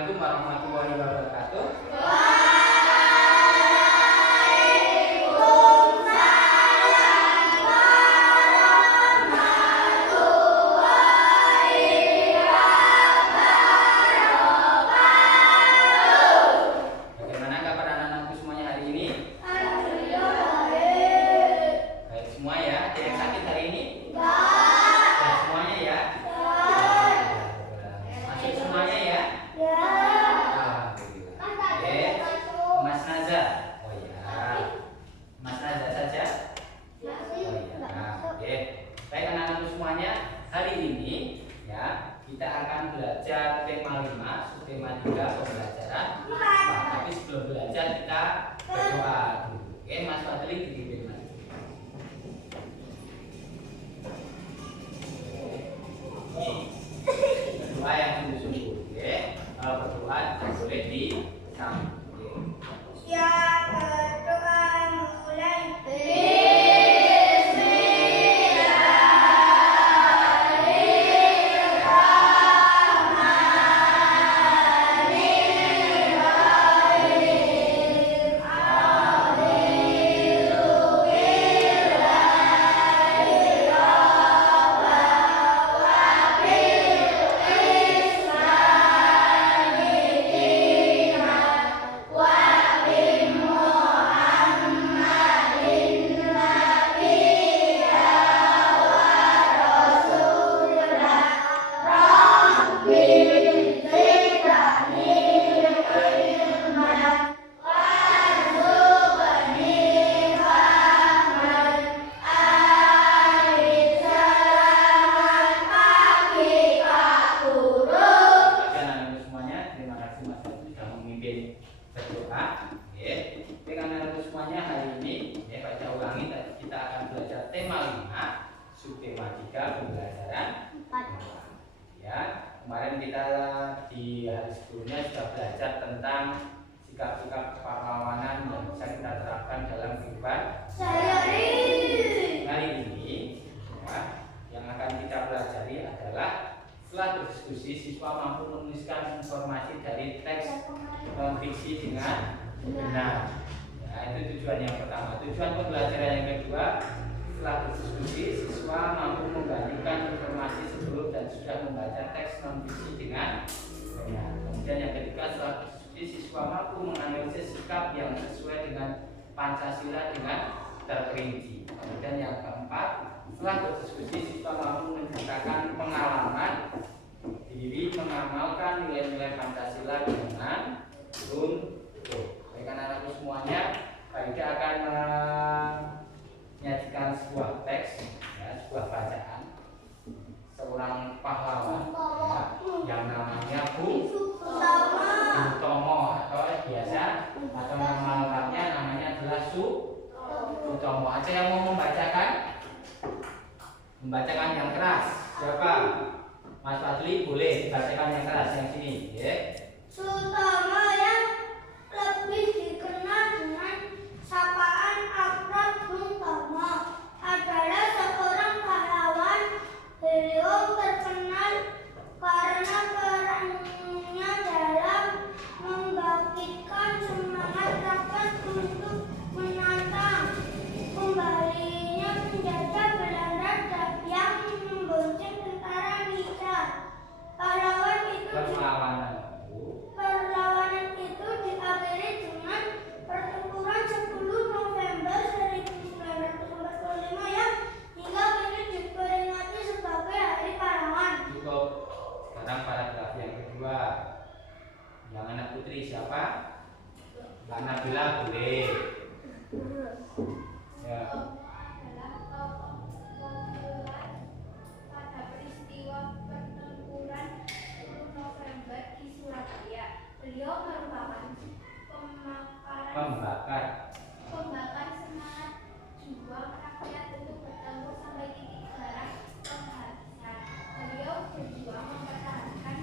Assalamualaikum warahmatullahi wabarakatuh. Bagaimana kabar anak-anakku semuanya hari ini? Baik semua ya. Ada yang sakit hari ini? Baik semuanya ya. Masuk semuanya ya. Mas Naza. Oh ya. Mas Naza saja. Oh ya. Oke. Baik anak-anak semuanya, hari ini ya kita akan belajar tema 5, subtema 3 pembelajaran. Nah, tapi sebelum belajar kita berdoa dulu. Oke, Mas Fadli dipimpin Mas. Berdoa yang sungguh-sungguh. Oke. Kalau berdoa tidak boleh disambung. Siap berdoa mulai. Kemarin kita di hari sebelumnya sudah belajar tentang sikap-sikap kepahlawanan yang bisa kita terapkan dalam kehidupan sehari-hari. Kali ini ya, yang akan kita pelajari adalah setelah berdiskusi siswa mampu menuliskan informasi dari teks non-fiksi dengan benar. Ya, itu tujuan yang pertama. Tujuan pembelajaran yang kedua, setelah berdiskusi siswa mampu membandingkan informasi sebelum dan sudah membaca teks non-fiksi dengan benar. Kemudian yang ketiga, setelah berdiskusi siswa mampu menganalisis sikap yang sesuai dengan Pancasila dengan terperinci. Kemudian yang keempat, setelah berdiskusi siswa mampu menceritakan pengalaman diri mengamalkan nilai-nilai Pancasila dengan runtuh. Baik anak-anakku semuanya, Faida akan menyajikan sebuah teks, ya, sebuah bacaan seorang pahlawan ya, yang namanya Bung Tomo atau biasa atau nama lengkapnya namanya adalah Sutomo. Ada yang mau membacakan yang keras? Siapa? Mas Fadli boleh dibacakan yang keras yang sini. Ya. Sutomo yang lebih dikenal dengan sapaan akrab Bung Tomo adalah seorang pahlawan. Beliau terkenal karena perannya dalam membangkitkan semangat rakyat untuk menantang kembalinya penjajah Belanda yang membonceng tentara kita. Perlawanan itu diakhiri dengan pertempuran 10 November 1945 yang hingga kini diperingati sebagai Hari Pahlawan. Cukup. Sekarang paragraf yang kedua. Yang anak putri siapa? Mbak Nabila boleh. Ya. Pada peristiwa pertempuran 10 November di Surabaya, beliau merupakan pembakar semangat juang rakyat untuk bertempur sampai titik darah penghabisan. Beliau berjuang mempertahankan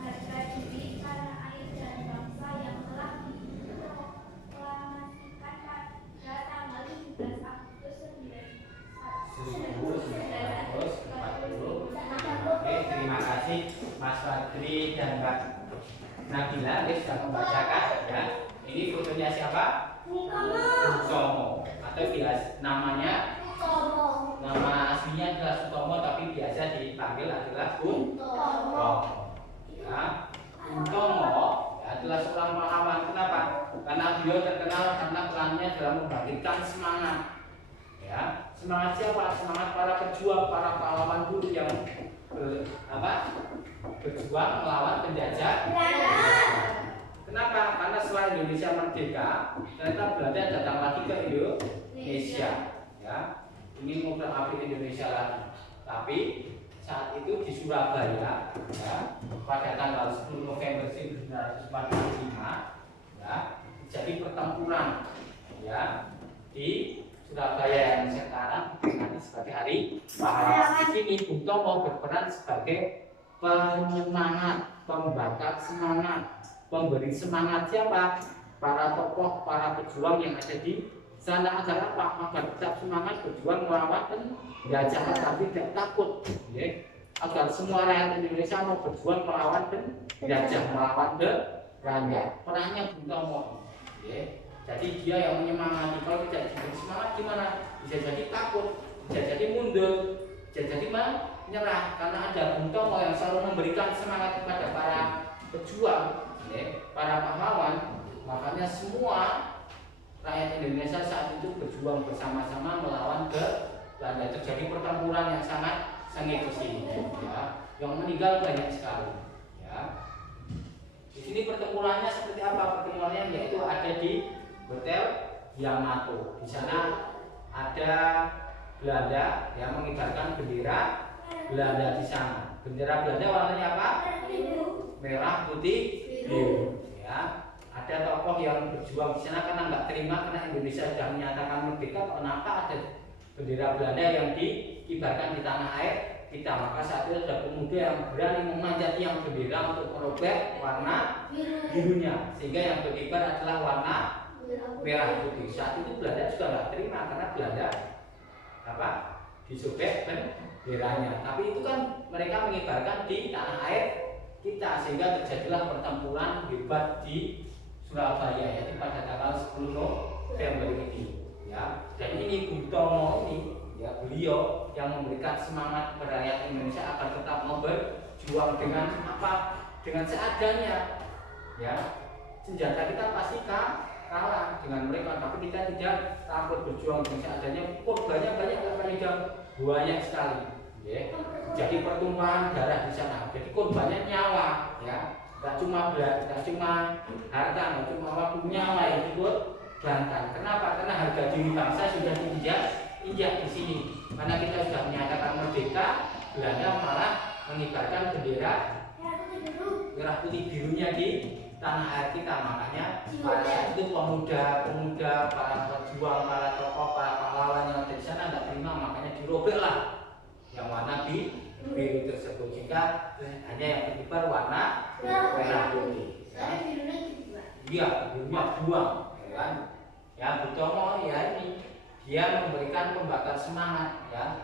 harga diri tanah air dan bangsa yang telah diproklamasikan pada tanggal 17 Agustus Sabri dan Mbak Nabila dia sudah membacakan ya. Ini fotonya siapa? Bung Tomo atau biasa namanya nama aslinya adalah Sutomo tapi biasa dipanggil adalah Bung Tomo. Ya, Bung Tomo adalah seorang pahlawan. Kenapa? Karena beliau terkenal karena perannya dalam membangkitkan semangat. Ya, semangat siapa? Semangat para pejuang, para pahlawan dulu yang berjuang melawan penjajah. Kenapa? Karena setelah Indonesia merdeka, ternyata Belanda datang lagi ke Indonesia. Ya, ingin memperhabis Indonesia lagi. Tapi saat itu di Surabaya, ya, pada tanggal 10 November 1945, ya, jadi pertempuran, ya, di Surabaya yang sekarang dikenal sebagai Hari Pahlawan. Di sini Bung Tomo berperan sebagai penyemangat, pembakar semangat, pemberi semangat siapa? Para tokoh, para pejuang yang ada di sana agar apa? Agar tetap semangat berjuang melawan penjajah tapi tidak takut. Ya. Agar semua rakyat Indonesia mau berjuang melawan penjajah, melawan Belanda. Perannya Bung Tomo. Ya. Jadi dia yang menyemangati. Kalau tidak diberi semangat gimana? Bisa jadi takut, bisa jadi mundur, bisa jadi menyerah. Karena ada Bung Tomo yang selalu memberikan semangat kepada para pejuang, ya, para pahlawan. Makanya semua rakyat Indonesia saat itu berjuang bersama-sama melawan Belanda. Terjadi pertempuran yang sangat sengit di sini, ya. Yang meninggal banyak sekali, ya. Di sini pertempurannya seperti apa? Pertempurannya yaitu ada di Hotel Yamato. Di sana ada Belanda yang mengibarkan bendera Belanda di sana. Bendera Belanda warnanya apa? Merah, putih, biru. Ya. Ada tokoh yang berjuang di sana karena nggak terima karena Indonesia sudah menyatakan merdeka. Kenapa ada bendera Belanda yang dikibarkan di tanah air kita? Maka saat itu ada pemuda yang berani memanjat tiang bendera untuk merobek warna birunya, sehingga yang berkibar adalah warna merah putih. Saat itu Belanda juga nggak terima karena Belanda disobek benderanya. Tapi itu kan mereka mengibarkan di tanah air kita, sehingga terjadilah pertempuran hebat di Surabaya yaitu pada tanggal 10 November ini. Ya, dan ini Bung Tomo ini, ya, beliau yang memberikan semangat kepada rakyat Indonesia agar tetap mau berjuang dengan apa? Dengan seadanya. Ya, senjata kita pasti kalah dengan mereka, tapi kita tidak takut berjuang dengan seadanya. Korbannya banyak sekali. Ya. Jadi pertumpahan darah di sana. Jadi korbannya nyawa, ya. Tidak cuma harta, tidak cuma waktu, nyawa yang dikorbankan. Kenapa? Karena harga diri bangsa sudah diinjak di sini. Karena kita sudah menyatakan merdeka, Belanda malah mengibarkan bendera merah putih birunya di tanah air kita. Makanya pada saat itu pemuda, para pejuang, para tokoh, para pahlawan yang ada di sana tidak terima, makanya dirobeklah yang warna biru tersebut, sehingga hanya yang berkibar warna merah putih. Iya, birunya buang, ya kan? Ya, Bung Tomo ya ini dia memberikan pembakar semangat, ya,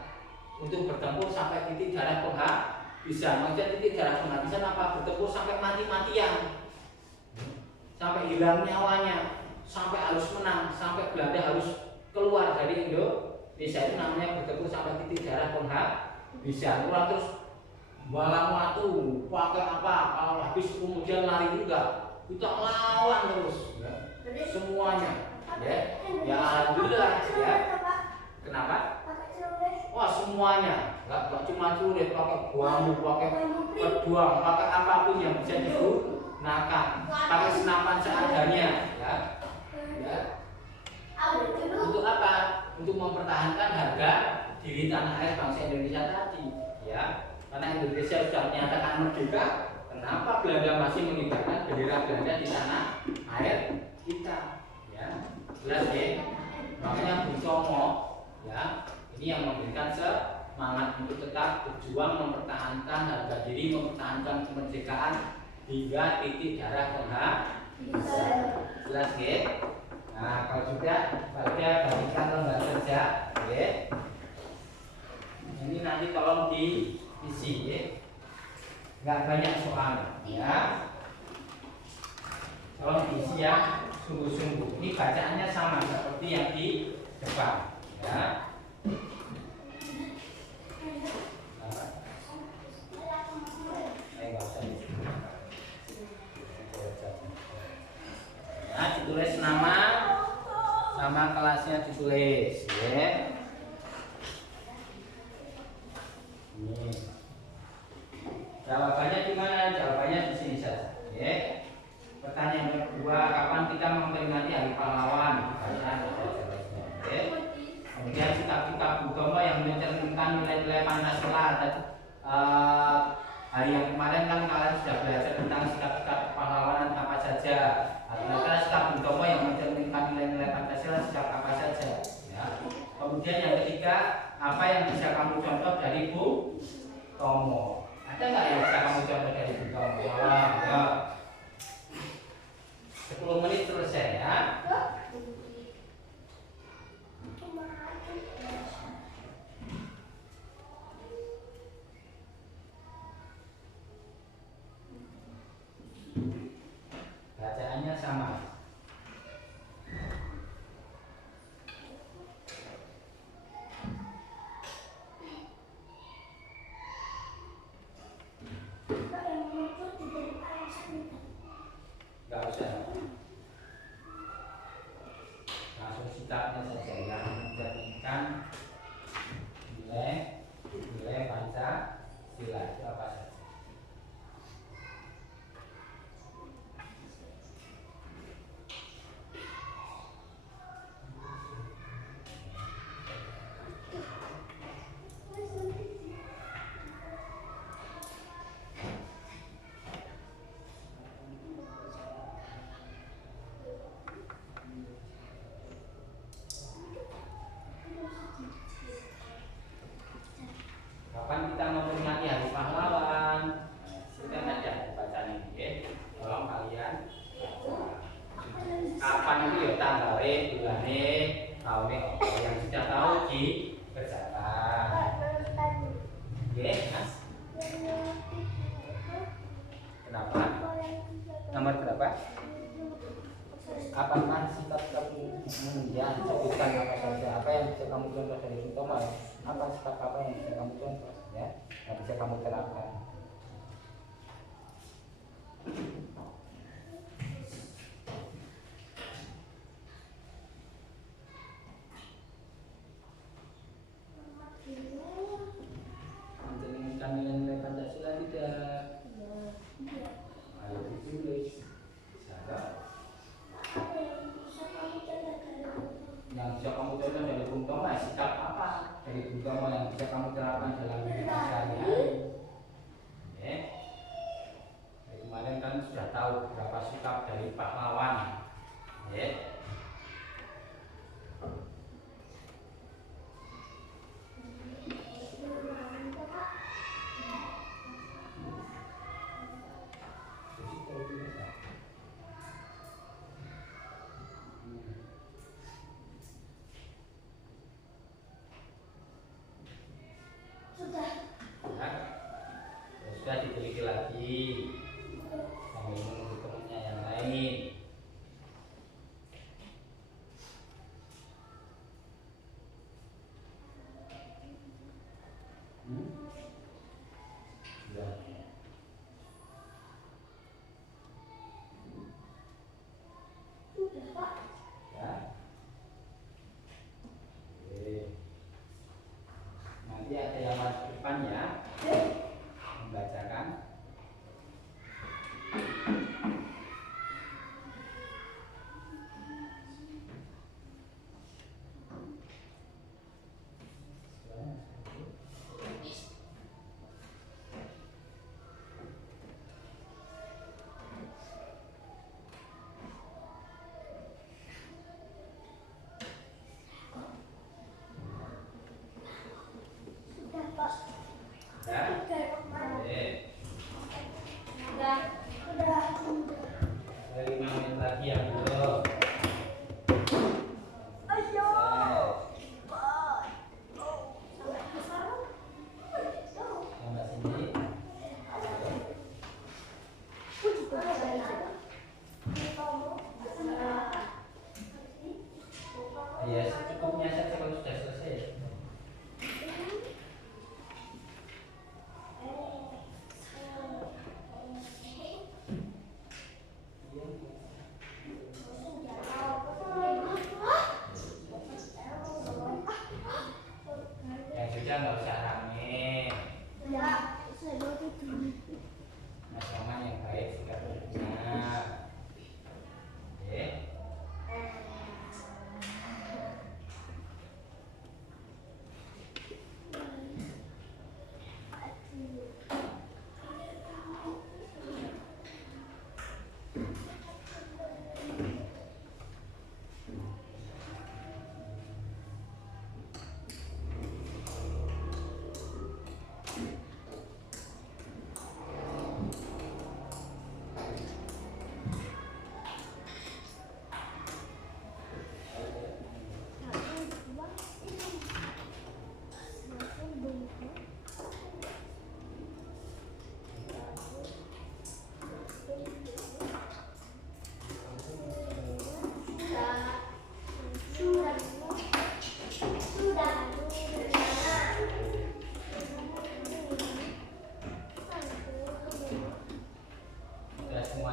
untuk bertempur sampai titik darah penghabisan. Maksudnya titik darah penghabisan apa? Bertempur sampai mati-matian, sampai hilang nyawanya, sampai harus menang, sampai Belanda harus keluar dari Indonesia. Itu namanya bertempur sampai titik darah penghabisan. Orang terus balang waktu pakai apa? Kalau habis kemudian lari enggak, kita lawan terus, ya. Semuanya, ya. Ya alhamdulillah, ya. Kenapa? Wah, semuanya, enggak cuma curit, pakai bambu, pakai pedang, pakai apapun yang bisa digunakan, pakai senapan seadanya, ya. Ya. Untuk apa? Untuk mempertahankan harga diri tanah air bangsa Indonesia tadi, ya. Karena Indonesia sudah menyatakan merdeka, kenapa Belanda masih mengibarkan bendera Belanda di tanah air kita, ya. Jelas ya. Makanya Bung Tomo, ya, ini yang memberikan semangat untuk tetap berjuang mempertahankan harga diri, mempertahankan kemerdekaan hingga titik darah penghabisan. Jelas ya. Nah, kalau sudah baca bagikan lembar kerja, ya. Ini nanti tolong diisi, ya. nggak banyak soal ya. Tolong diisi yang sungguh-sungguh. Ini bacaannya sama seperti yang di depan ya. Nah, ditulis nama kelasnya ditulis ya. Ini jawabannya di mana? Jawabannya di sini saja ya. Pertanyaan kedua, kapan kita memperingati Hari Pahlawan? Oke. Kemudian sikap-sikap Butomo yang mencerminkan nilai-nilai Pancasila. Hari yang kemarin kan kalian sudah belajar tentang sikap-sikap pahlawanan apa saja. Kira-kira sikap Butomo yang mencerminkan nilai-nilai Pancasila sikap apa saja? Ya. Kemudian yang ketiga, apa yang bisa kamu contoh dari Butomo? Ada nggak yang bisa kamu contoh dari Butomo? Ya. 10 menit selesai ya. Bacaannya sama. Nggak usah. Langsung sikapnya saja yang menjadikan nilai Pancasila itu apa saja. Kapan kita memperingati Hari Pahlawan? Sudah ada bacaan ini ya. Tolong kalian baca. Kapan itu ya tanggalnya, bulannya, tahunnya. Yang sudah tahu dikerjakan. Oke, Mas. Kenapa? Nomor berapa? Apakah sikap-sikap ya, sebutkan apa saja, apa yang bisa kamu contoh dari Butomo, apa sikap apa yang bisa kamu contoh ya, yang bisa kamu terapkan. Mencerminkan nilai-nilai Pancasila tidak? Ayo ditulis. Yang bisa kamu contoh dari Butomo, sikap apa dari Butomo yang bisa kamu terapkan dalam hidup sehari-hari? Oke. Dari kemarin kan sudah tahu beberapa sikap dari pahlawan. Oke. Sudah diteliti lagi sambil menunggu temannya yang lain. Sudah. Ya. Oke. Nanti ada yang masuk ke depan ya. Membacakan.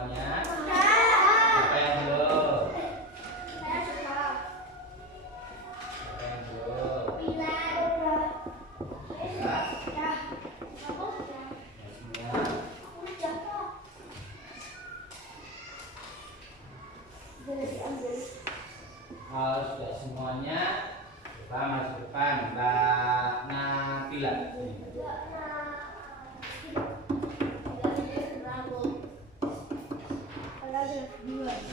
semuanya? Sudah. Siapa yang belum? Saya sudah. Siapa yang belum? Pilar. Ya, Sudah. Aku sudah. ya semua. Aku sudah kok. Boleh diambil. Kalau sudah semuanya, coba masuk depan, Mbak Nabila.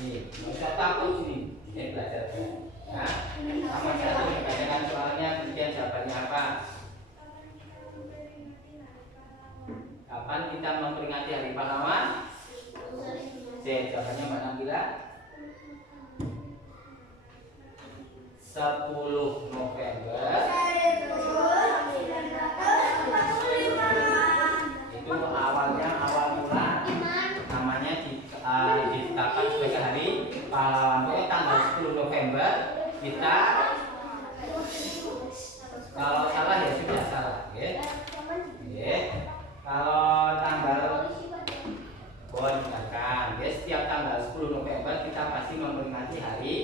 Nih, nggak usah takut sini. Belajar ya. Nomor satu, bacakan soalnya, kemudian jawabannya apa? Kapan kita memperingati Hari Pahlawan? C, jawabannya Mbak Nabila. 10 November. Itu awalnya awal mula namanya ditetapkan sebagai Hari Pahlawan. Pokoknya tanggal 10 November kita, kalau salah ya sudah salah, ya. Kalau tanggal boleh dengarkan, ya, setiap tanggal 10 November kita pasti memperingati Hari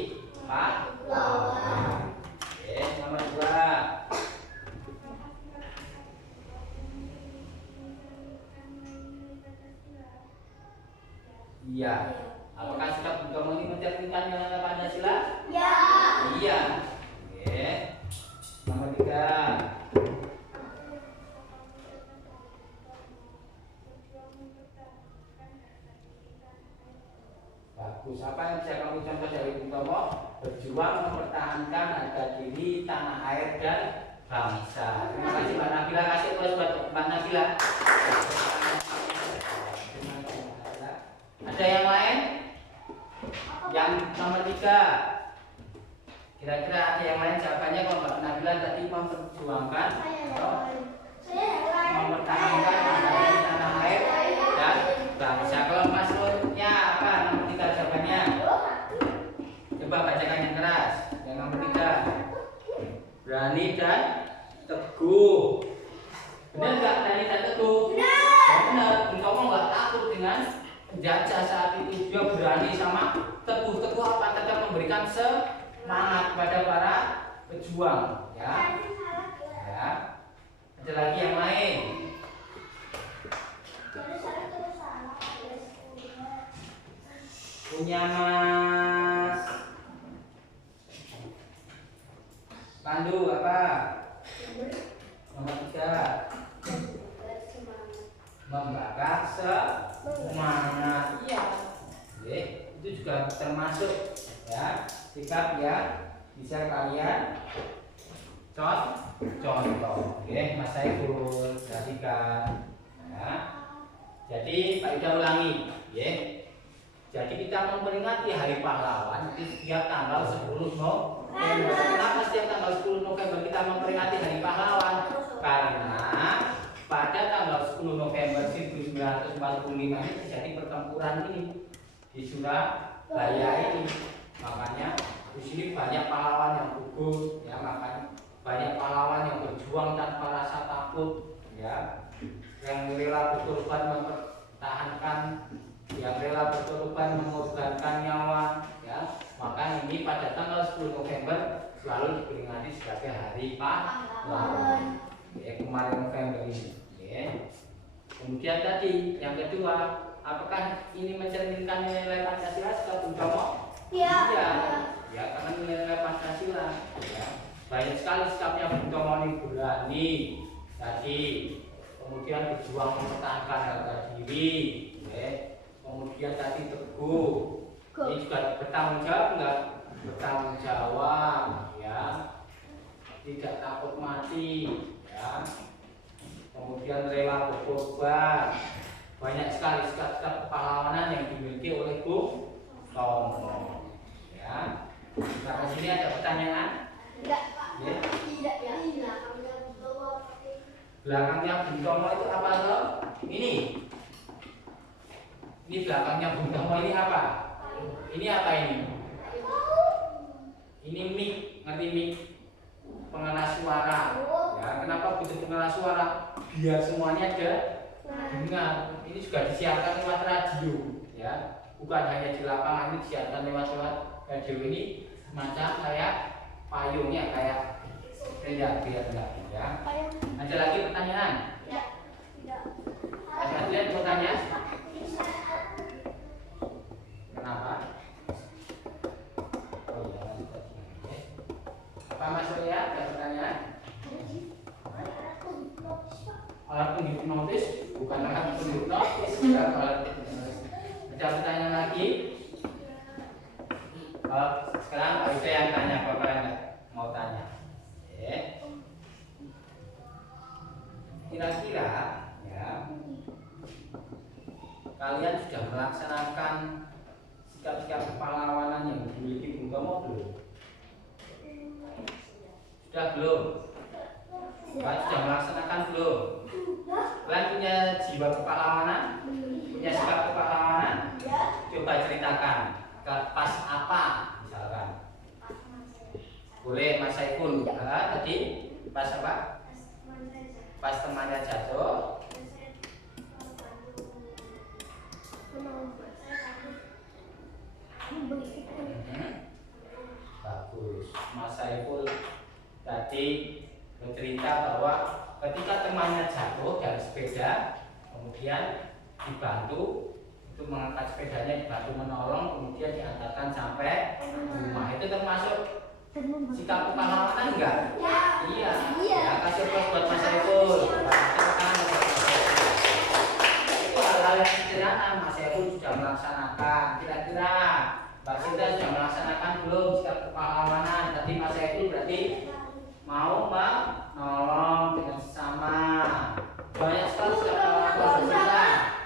Pahlawan. Oke, nomor 2. Iya. Apakah sikap Bung Tomo ini mencerminkan nilai Pancasila? Ya. Iya. Oke. Nomor 3. Bagus. Apa yang bisa kamu contoh dari Bung Tomo? Berjuang mempertahankan harga diri tanah air dan bangsa. Terima kasih Mbak Nabila. Kasih aplaus buat Mbak Nabila. Ada yang lain? Yang nomor 3. Kira-kira ada yang lain jawabannya? Kalau Mbak Nabila tadi memperjuangkan mempertahankan harga diri tanah air dan bangsa. Kalau Mas Lurnya apa nomor 3 jawabannya? Coba bacakan yang keras. Yang nomor 3. Berani dan teguh. Benar nggak berani dan teguh? Benar. Bung Tomo nggak takut dengan penjajah saat itu. Dia berani sama teguh. Teguh apa? Tetap memberikan semangat kepada para pejuang. Ya. Ya. Ada lagi yang lain? Punya Mas Pandu apa? Nomor 3. Membakar semangat. Iya. Oke, itu juga termasuk ya sikap yang bisa kalian contoh. Oke, Mas Saiful perhatikan. Ya. Jadi Pak Ida ulangi, ya. Jadi kita memperingati Hari Pahlawan itu setiap tanggal 10 November. Kenapa setiap tanggal 10 November kita memperingati Hari Pahlawan? Karena pada tanggal 10 November 1945 ini terjadi pertempuran ini di Surabaya ini. Makanya di sini banyak pahlawan yang gugur, ya, makanya banyak pahlawan yang berjuang tanpa rasa takut, ya, yang rela berkorban mempertahankan, yang rela berkorban mengorbankan nyawa, ya. Maka ini pada tanggal 10 November selalu diperingati sebagai Hari Pahlawan. Ya, kemarin November ini. Ya. Kemudian tadi yang kedua, apakah ini mencerminkan nilai Pancasila setelah Bung Tomo? Ya. Iya. Ya, karena nilai Pancasila. Ya. Banyak sekali sikapnya Bung Tomo ini berani tadi, kemudian berjuang mempertahankan harga diri, ya. Kemudian tadi teguh, ini juga bertanggung jawab enggak? Bertanggung jawab, ya. Tidak takut mati, ya. Kemudian rela berkorban. Banyak sekali sikap-sikap kepahlawanan yang dimiliki oleh Bung Tomo, ya. Nah, sini ada pertanyaan? Tidak, Pak. Ya. Tidak, ya. Belakangnya Bung Tomo itu apa loh? Ini belakangnya Bung Tomo ini apa? Ini apa ini? Ini mic, ngerti mic? Pengeras suara. Ya, kenapa butuh pengeras suara? Biar semuanya Dengar, ini juga disiarkan lewat radio, ya. Bukan hanya di lapangan, ini disiarkan lewat radio. Ini semacam kayak payungnya, kayak biar enggak, ya. Ada lagi pertanyaan? Mas Adrian mau tanya? Kenapa? Oh iya, apa Mas Surya? Ada pertanyaan? Alat penghipnotis bukan alat penghipnotis, bukan alat penghipnotis. Ada pertanyaan lagi? Sekarang Pak Ida yang tanya, Bapak enggak mau tanya. Kira-kira, ya, kalian sudah melaksanakan sikap-sikap kepahlawanan yang dimiliki Bung Tomo belum? Sudah belum? Kalian sudah melaksanakan belum? Kalian punya jiwa kepahlawanan? Punya sikap kepahlawanan? Coba ceritakan. Pas apa misalkan? Boleh Mas Saiful. Tadi pas apa? Pas temannya jatuh. Bagus. Mas Saiful tadi bercerita bahwa ketika temannya jatuh dari sepeda, kemudian dibantu untuk mengangkat sepedanya, dibantu menolong, kemudian diantarkan sampai rumah. Itu termasuk sikap kepahlawanan enggak? Iya. Ya, kasih plus buat Mas Saiful. Itu hal-hal yang sederhana Mas Saiful sudah melaksanakan. Kira-kira Mbak Sinta sudah melaksanakan belum sikap kepahlawanan? Tadi Mas Saiful berarti mau menolong dengan sesama. Banyak sekali sikap kepahlawanan.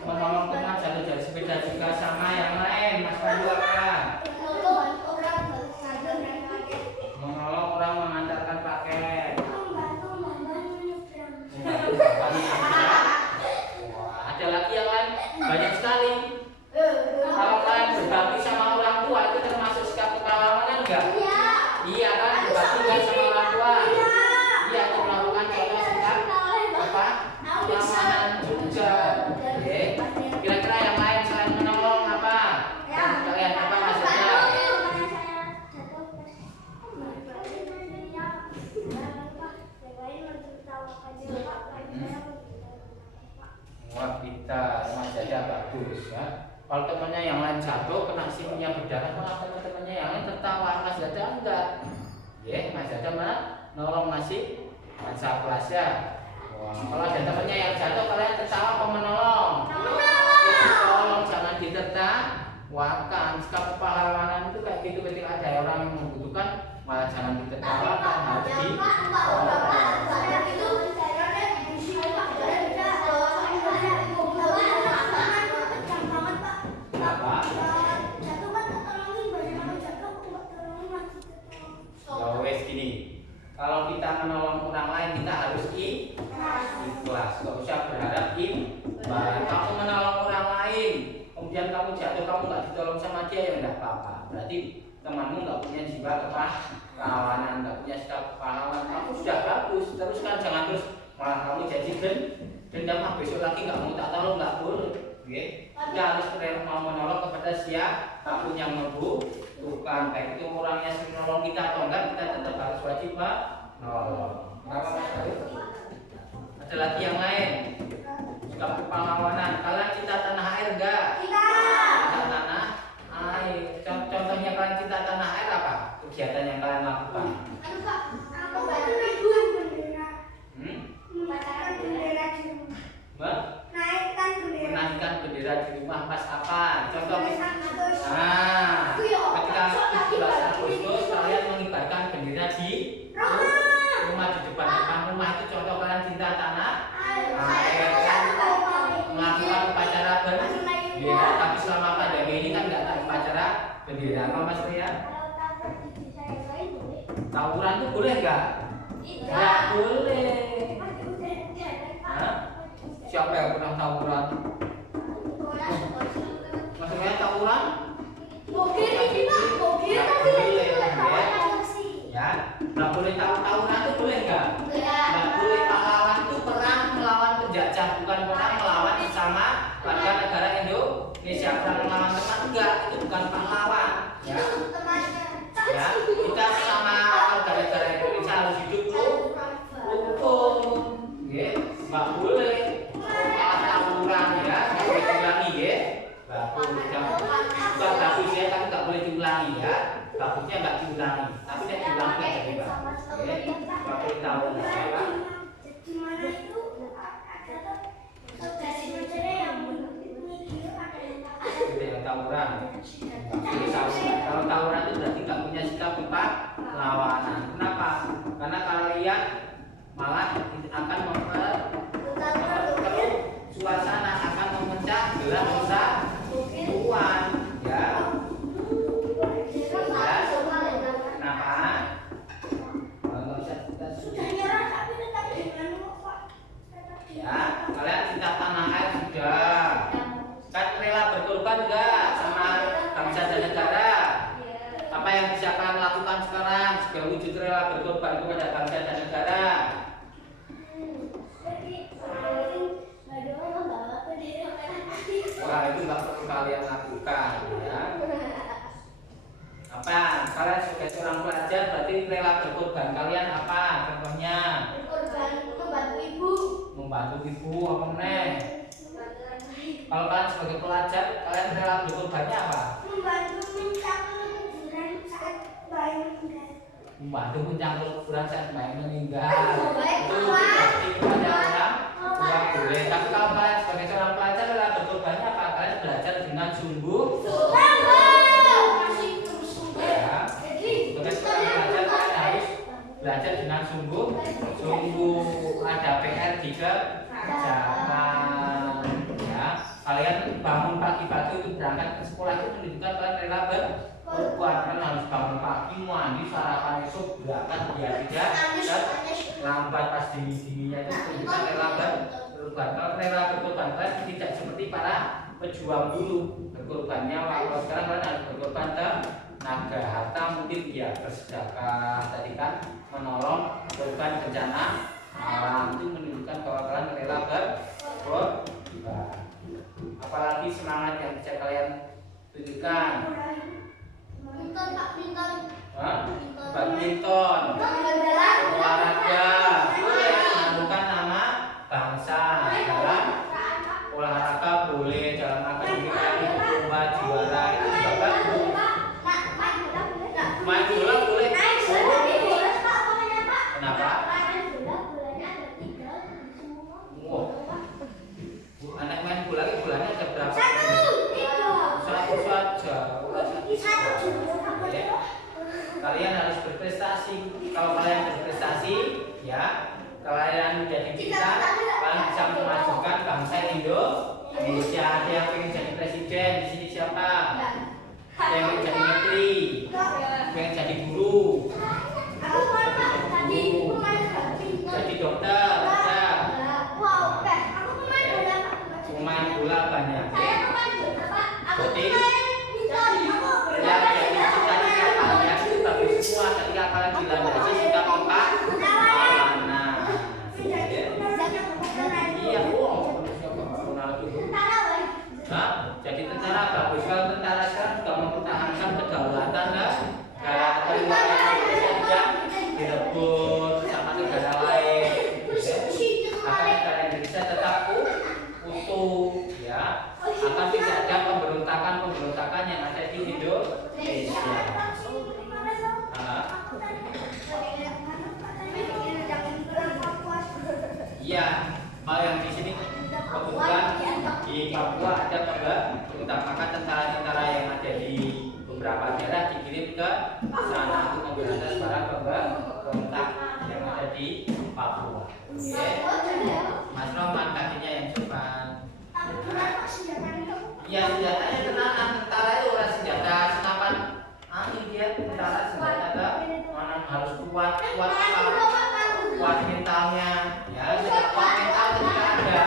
Menolong teman jatuh dari sepeda juga sama yang lain, Mas Pandu apa? Menolong orang mengantarkan paket. Wah, ada lagi yang lain, banyak sekali. Kalau kalian berbakti sama orang tua itu termasuk sikap kepahlawanan enggak? Iya kan, berbakti kan sama orang tua. Iya, itu melakukan contoh sikap apa? Kepahlawanan juga. Kira-kira yang lain selain menolong apa? Kalian apa Mas Jaya? Wah, kita Mas Jaya bagus ya. Kalau temannya yang lain jatuh kena simnya berdarah, malah teman-temannya yang lain tertawa, Mas Jaya enggak. Mas Jaya mana nolong ngasih masa kelas ya. Wah, kalau ada temannya yang jatuh kalian tertawa apa menolong? Tolong jangan ditertawakan. Sikap kepahlawanan itu kayak gitu, ketika ada orang yang membutuhkan malah jangan ditertawakan, harus kalau kita menolong orang lain kita harus ikhlas, gak usah berharap imbal. Kamu menolong orang lain, kemudian kamu jatuh, kamu nggak ditolong sama dia, ya nggak apa-apa. Berarti temanmu nggak punya jiwa kepahlawanan, nggak punya sikap kepahlawanan. Kamu sudah bagus, teruskan, jangan terus malah kamu jadi dendam, besok lagi nggak mau tak tolong, nggak boleh. Kita harus mau menolong kepada siapapun yang membutuhkan, baik itu orangnya sering menolong kita atau enggak, kita tetap harus wajib menolong. Kenapa Mas Arif? Ada lagi yang lain? Sikap kepahlawanan. Kalian cinta tanah air enggak? Cinta tanah air. Contohnya kalian cinta tanah air apa? Kegiatan yang kalian lakukan? Menaikkan bendera di rumah pas apa? Contoh. Ketika 17 Agustus kalian mengibarkan bendera di rumah, di depan rumah, itu contoh kalian cinta tanah air. Melakukan upacara bendera, tapi selama pandemi ini kan nggak ada upacara bendera, apa Mas Ria? Tawuran itu boleh nggak? Nggak boleh. Siapa yang pernah tawuran? Maksudnya tawuran? boleh tahu-tahunan itu boleh nggak? Nggak boleh. Pahlawan itu perang melawan penjajah, bukan perang melawan sesama warga negara Indonesia. Perang melawan teman enggak, itu bukan pahlawan. Ya, ya kita sama warga negara Indonesia harus hidup rukun. Ya, nggak boleh malah tawuran ya, nggak boleh diulangi ya. Bukan bagus ya, tapi nggak boleh diulangi ya. Bagusnya nggak diulangi, tapi tidak diulangi nggak jadi bagus. Ya, nggak boleh tahu ya. Di mana itu ada saudara yang Itu yang tawuran. Kalau tawuran itu berarti nggak punya sikap perlawanan. Kenapa? Karena kalian malah akan memperkeruh suasana, akan memecah belah persatuan. Ya. Kenapa? Kalau nggak bisa kita sudah nyerah tapi tetap dengan ya, kalian cinta tanah air sudah. Kan rela berkorban enggak sama bangsa dan negara? Apa yang bisa kalian lakukan sekarang sebagai wujud rela berkorban kepada bangsa dan negara? Wah, itu nggak perlu kalian lakukan ya. Apa? Kalian sebagai seorang pelajar berarti rela berkorban kalian apa? Contohnya membantu ibu apa meneh? Kalau kalian sebagai pelajar, kalian rela berkorbannya apa? membantu mencangkul kuburan saat bayi meninggal. Membantu mencangkul kuburan saat bayi meninggal. Itu berarti kepada orang boleh. Tapi kalau kalian sebagai seorang pelajar rela berkorbannya apa? Kalian belajar dengan sungguh. Ya. Sebagai seorang pelajar kalian harus belajar dengan sungguh. Ada PR dikerjakan. Ya. Kalian bangun pagi-pagi untuk berangkat ke sekolah itu menunjukkan kalian rela berkorban. Kalian harus bangun pagi, mandi, sarapan esok, berangkat biar tidak lambat pas dingin-dinginnya itu menunjukkan rela berkorban. Kalau rela berkorban kalian tidak seperti para pejuang dulu berkorbannya. Kalau sekarang kalian harus berkorban tenaga, harta mungkin ya bersedekah tadi kan, menolong korban bencana alam, itu menunjukkan bahwa kalian rela berkorban. Apalagi semangat yang bisa kalian tunjukkan? Badminton, olahraga, boleh mengharumkan nama bangsa dalam olahraga, boleh dalam akademik ikut lomba juara itu juga bagus. Main bola boleh. Kenapa? Oh, anak main bola ini bolanya ada berapa? Satu saja. Kalian harus berprestasi. Kalau kalian berprestasi, ya, kalian menjadi pintar, kalian bisa memajukan bangsa Indonesia. Ada yang pengen jadi presiden di sini siapa? Ada yang pengen jadi menteri, pengen jadi guru, jadi dokter, ada. Pemain bola banyak. Jadi yang jadi cita-cita kalian itu bagus semua ketika kalian dilandasi sikap perlawanan. Iya, Ronaldo. Nah, jadi tentara bagus. Kalau tentara sekarang juga mempertahankan kedaulatan negara. Negara Indonesia tidak direbut sama negara lain. Akan negara Indonesia tetap utuh, ya. Akan tidak ada pemberontakan yang ada di Indonesia. Iya, yang di sini kebetulan di Papua ada pemberontakan tentara-tentara yang ada di beberapa daerah dikirim ke sana untuk memberantas para pemberontak yang ada di Papua. Oke, Mas Roman kakinya yang depan. Iya, senjatanya tenang, tentara itu orang senjata senapan angin, dia tentara senjata mana harus kuat mentalnya, ya, kuat mental ketika ada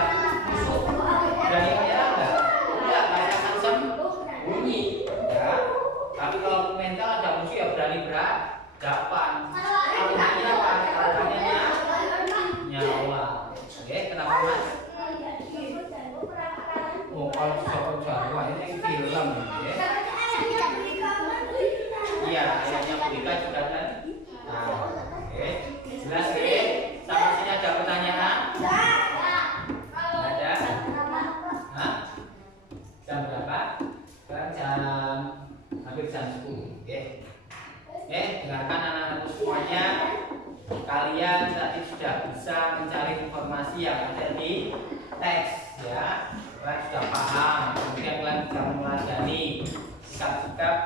musuh berani menyerang enggak akan sembunyi, ya. Tapi kalau mental ada musuh ya berani berhadapan. Artinya berarti sudah bisa mencari informasi yang ada di teks ya. Kalian sudah paham, kemudian kalian bisa meneladani sikap-sikap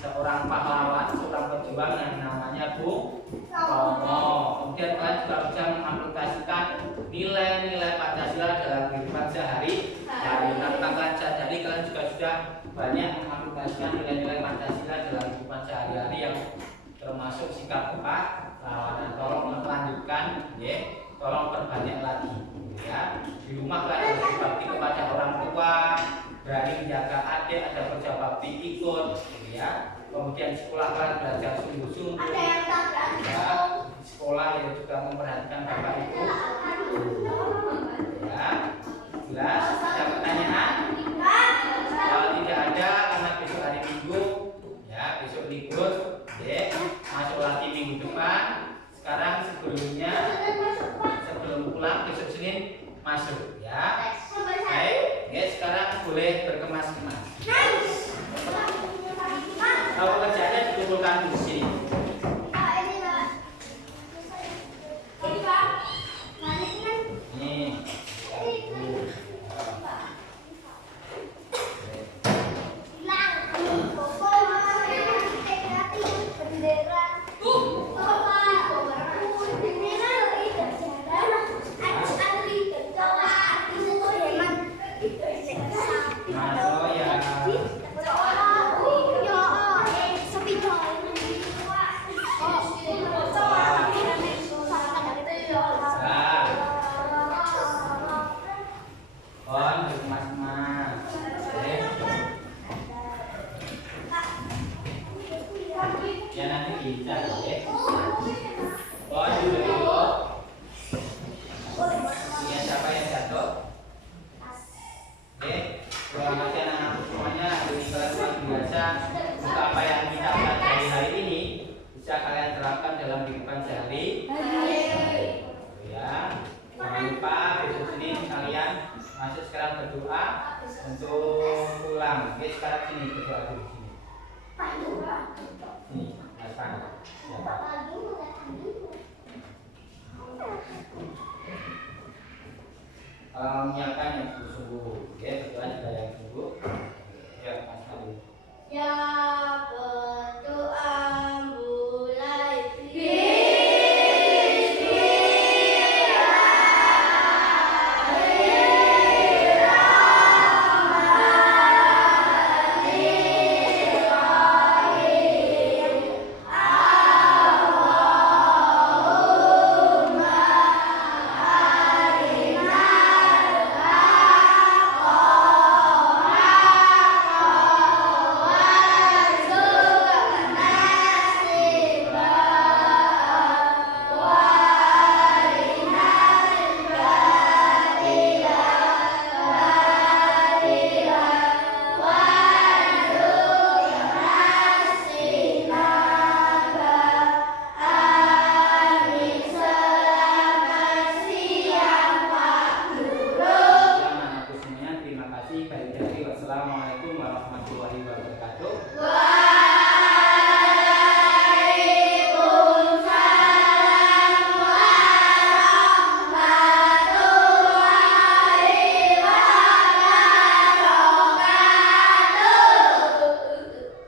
seorang pahlawan, seorang pejuang yang namanya Bung Tomo. Kemudian kalian juga bisa mengaplikasikan nilai-nilai Pancasila dalam kehidupan sehari-hari. Tanpa kalian sadari, kalian juga sudah banyak mengaplikasikan nilai-nilai Pancasila dalam kehidupan sehari-hari yang termasuk sikap pahlawanan. Tolong melanjutkan, ya. Tolong perbanyak lagi, ya. Di rumah kalian harus berbakti kepada orang tua, berani menjaga adik, ada kerja bakti ikut, ya. Kemudian sekolah kalian belajar sungguh-sungguh. Ada yang tabrak. Ya, di sekolah ya juga memperhatikan bapak ibu. Ya, jelas. Ada pertanyaan? Kalau tidak ada, karena besok hari Minggu, ya besok libur, ya masuk lagi minggu depan. Sekarang sebelum pulang besok Senin masuk, ya. Baik, ya sekarang boleh berkemas-kemas. Kalau pekerjaannya dikumpulkan di sini. Nih. Masuk ya. Kon berkemas-kemas. Ya nanti bisa, ya. Kon duduk. Lihat siapa yang jatuh. Oke, terima kasih anak-anak semuanya. Hari kalian luar biasa. Untuk apa yang kita pelajari hari ini bisa kalian terapkan dalam kehidupan sehari. Ya, jangan lupa besok Senin kalian masuk sekarang berdoa untuk pulang. Oke, sekarang sini berdoa dulu sini. Sini, depan. Ya. Kalau menyiapkan ya.